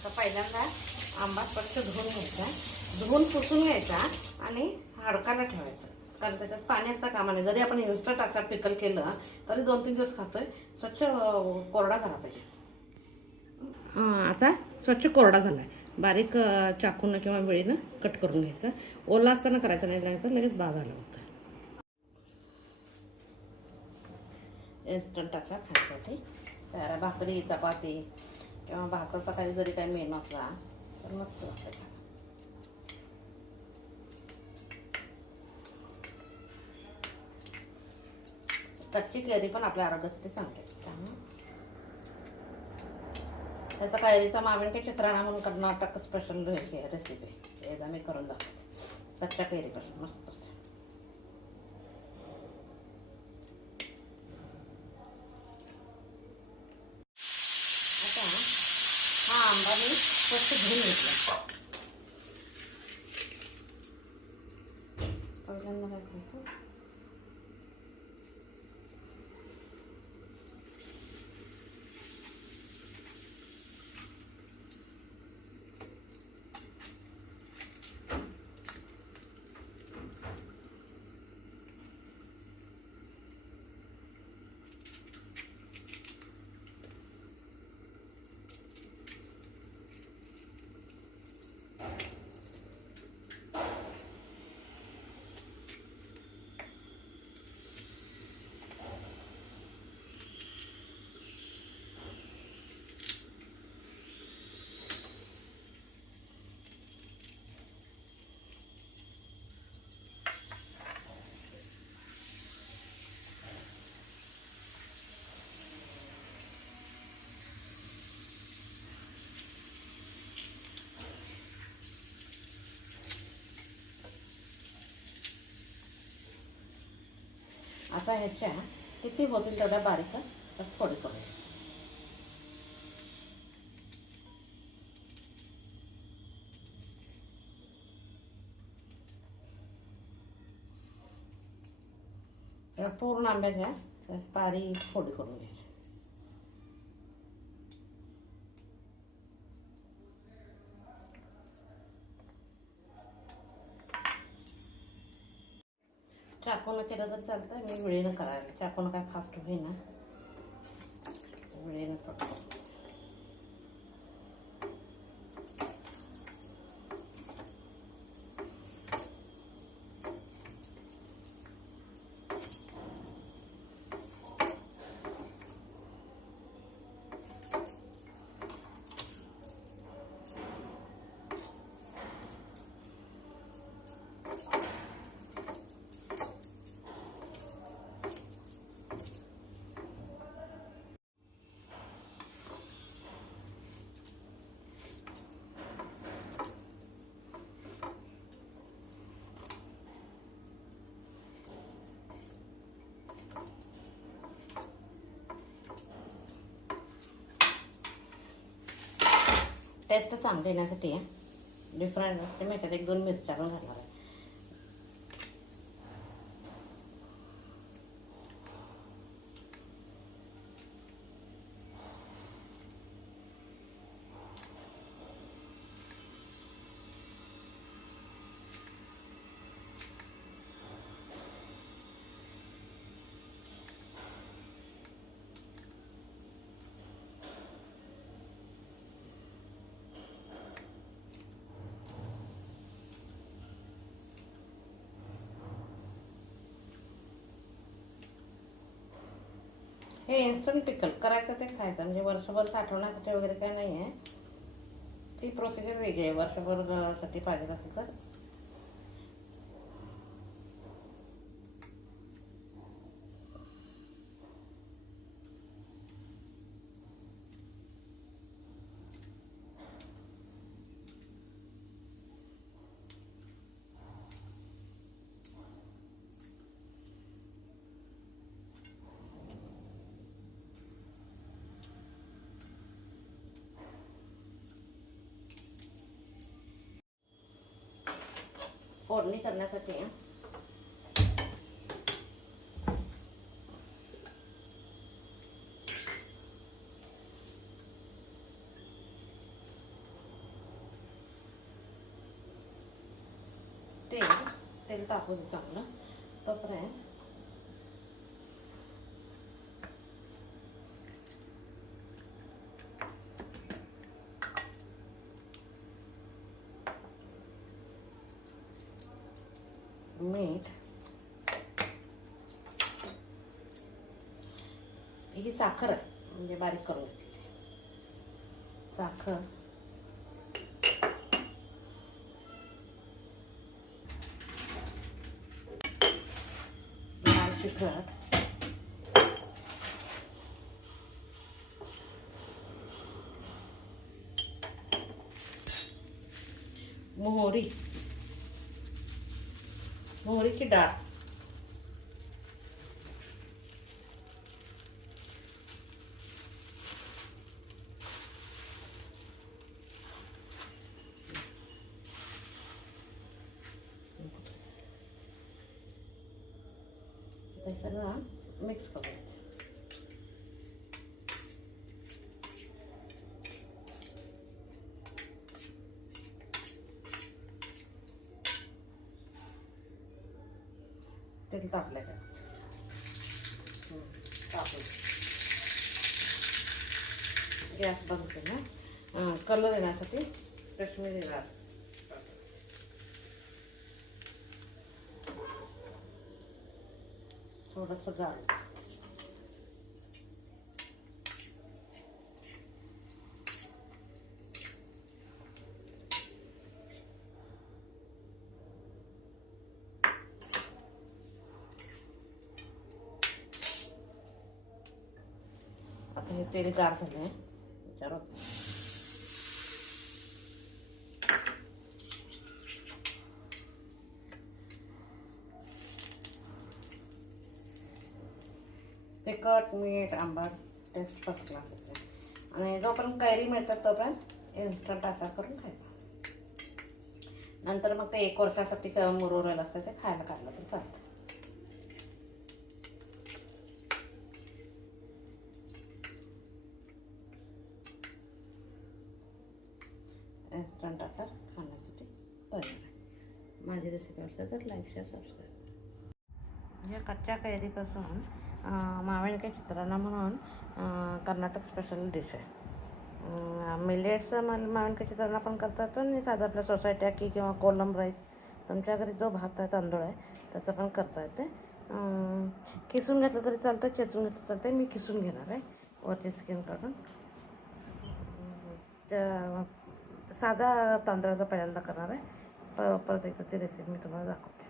आता पहिल्यांदा आंबा स्वच्छ धुवून घ्यायचा, धुवून पुसून घ्यायचा आणि हाडकाला ठेवायचं, कारण त्याच्यात पाणी असता कामा नये. जरी आपण इन्स्टंट टाकतात पिकल केलं तरी 2-3 दिवस खातोय. स्वच्छ कोरडा झाला पाहिजे. आता स्वच्छ कोरडा झाला आहे. बारीक चाकून किंवा वेळीनं कट करून घ्यायचं. ओला असताना करायचं नाही, लागतं लगेच बाद झालं होतं. इन्स्टंट टाका खाण्यासाठी. प्यारा भाकरी, चपाती किंवा भाताचा काही जरी काही मेनू असला तर मस्त लागतं. कच्ची कैरी पण आपल्या आरोग्यासाठी चांगली आहे. त्यामुळे त्याचा कैरीचा मामींचे चित्राणा म्हणून कर्नाटक स्पेशल रेसिपी आहे. एकदा मी करून दाखवते कच्च्या कैरीपासून मस्त. आता हा आंबा मी स्वच्छ धुवून घेतला. पहिल्यांदा काय करायचं, आता ह्याच्या किती होतील तेवढ्या बारीक फोडी करूया. पूर्ण आंब्याच्या बारीक फोडी करून घ्यायची. चाकून केलं तर चालतं, मी वेळेनं करायला. चाकून काय फास्ट होईना, वेळेनं करतो. टेस्ट चांगली येण्यासाठी डिफरंट मिरच्यात 1-2 मिरच्या पण घालणार आहे. हे इन्स्टंट पिकल करायचं ते खायचं, म्हणजे वर्षभर साठवण्यासाठी वगैरे काय नाही आहे. ती प्रोसिजर वेगळी आहे. वर्षभर साठी पाहिजे असेल तर फोडणी करण्यासाठी तेल तापू दे चांगलं. तोपर्यंत मीठ, ही साखर म्हणजे बारीक करून घ्यायची साखर, लाल तिखट, मोहरी, मोहरीची डाळ, ते सगळं मिक्स करून तेल तापलं का तापलं. गॅस बंद केला. कलर येण्यासाठी काश्मीरी लाल थोडंसं जाड. आता हे तेल गार झाले त्याच्यावर तिखट, मीठ, आंबट टेस्ट फर्स्ट क्लास येते. आणि जोपर्यंत कैरी मिळतात तोपर्यंत इन्स्टंट असा करून खायचा. नंतर मग ते 1 वर्षासाठी मुरवलेलं असतं ते खायला काढलं तर चालतं. इन्स्टंट आकार खाण्यासाठी तयार. माझी रेसिपी असेल तर लाईक, शेअर, सबस्क्राईब. या कच्च्या कैरीपासून माविणके चित्रांना म्हणून कर्नाटक स्पेशल डिश आहे. मिलेट्सचं माविणके चित्रांना पण करता येतो आणि साधं आपल्या सोसायटी अक्की किंवा कोलम राईस तुमच्या घरी जो भात आहे तांदूळ आहे त्याचं पण करता येते. खिसून घेतलं तरी चालतं, खेचून घेतलं चालतं. मी खिसून घेणार आहे वरची स्किन काढून. साधा तांदळाचा पहिल्यांदा करणार आहे. परत एकदा ती रेसिपी मी तुम्हाला दाखवते.